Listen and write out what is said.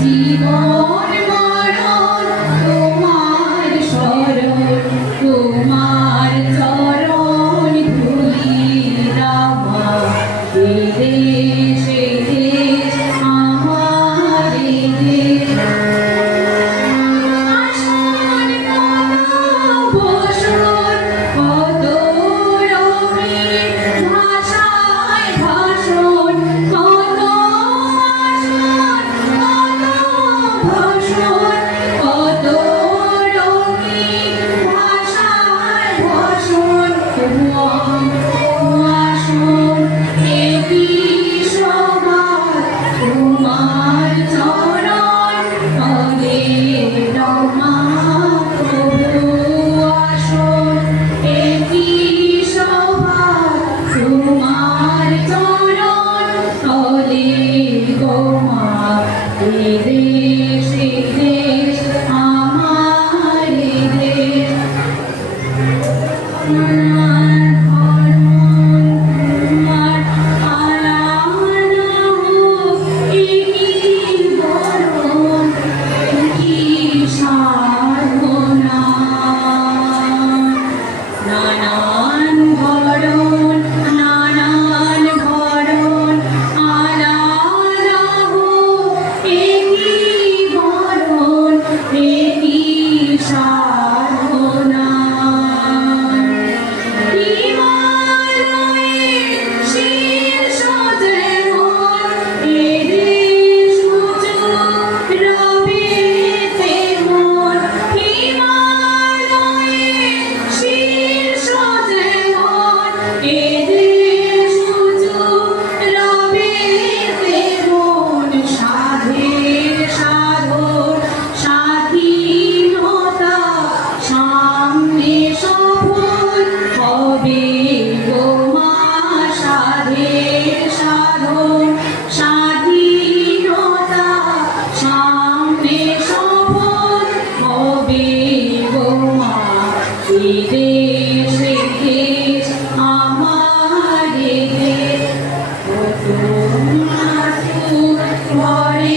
জীবন মরণ তোমার শরণ, তোমার চরণ ধুলি রামা। এ দেশ আমার এ দেশ। আসন কত বসন কত রঙিন ভাষায় ভাষণ, কত আসন কত ভাষণ, কত রঙিন ভাষায় ভাষণ। আসন এ কি শোভা তোমার চরণ তলে রমা। প্রভু আসন এ কি শোভা তোমার চরণ তলে গোমা। এ